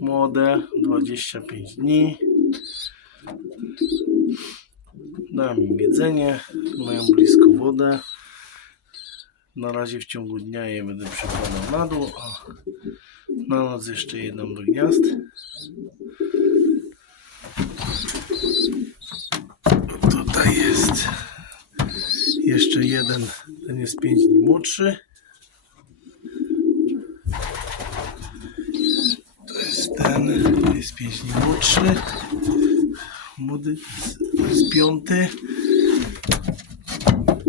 Młode 25 dni. Dałem im jedzenie, mają blisko wodę. Na razie w ciągu dnia je będę przekładał na dół, a na noc jeszcze jedną do gniazd. Tutaj jest jeszcze jeden, ten jest 5 dni młodszy. To jest ten, to jest 5 dni młodszy. Młody jest piąty.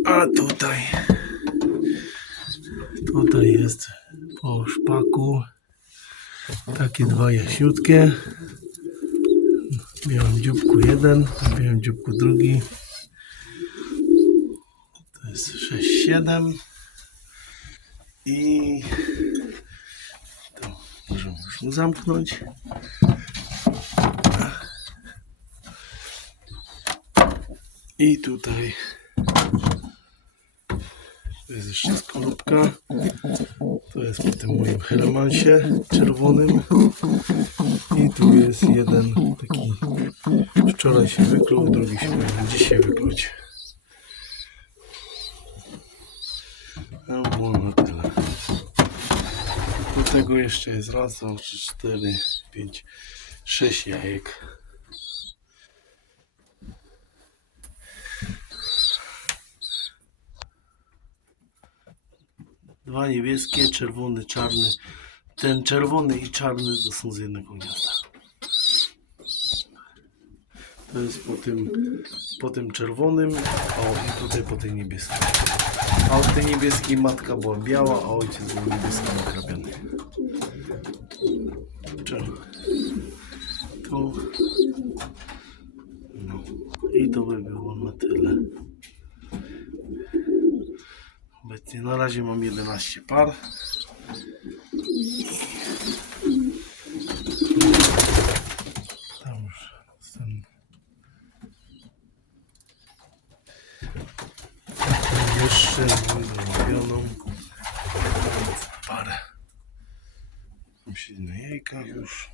A tutaj, tutaj jest po szpaku takie dwa jaśniutkie. W białym dzióbku jeden, w białym dzióbku drugi. To jest 6-7. I możemy już zamknąć. I tutaj to jest jeszcze skorupka. To jest po tym moim Helmansie czerwonym. I tu jest jeden taki wczoraj się wykluł, drugi się powinien dzisiaj wykluć. No było na tyle. Tego jeszcze jest raz, dwa, trzy, cztery, pięć, sześć jajek. Dwa niebieskie, czerwony, czarny. Ten czerwony i czarny to są z jednego gniazda. To jest po tym, po tym czerwonym, o i tutaj po tej niebieskiej. A od tej niebieskiej matka była biała, a ojciec był niebieski nakrapiany. Czemu? Tu. No. I to by było na tyle. Obecnie na razie mam 11 par. Tam już ten Jeszcze zrobioną parę. Tam siedzi na jajkach już.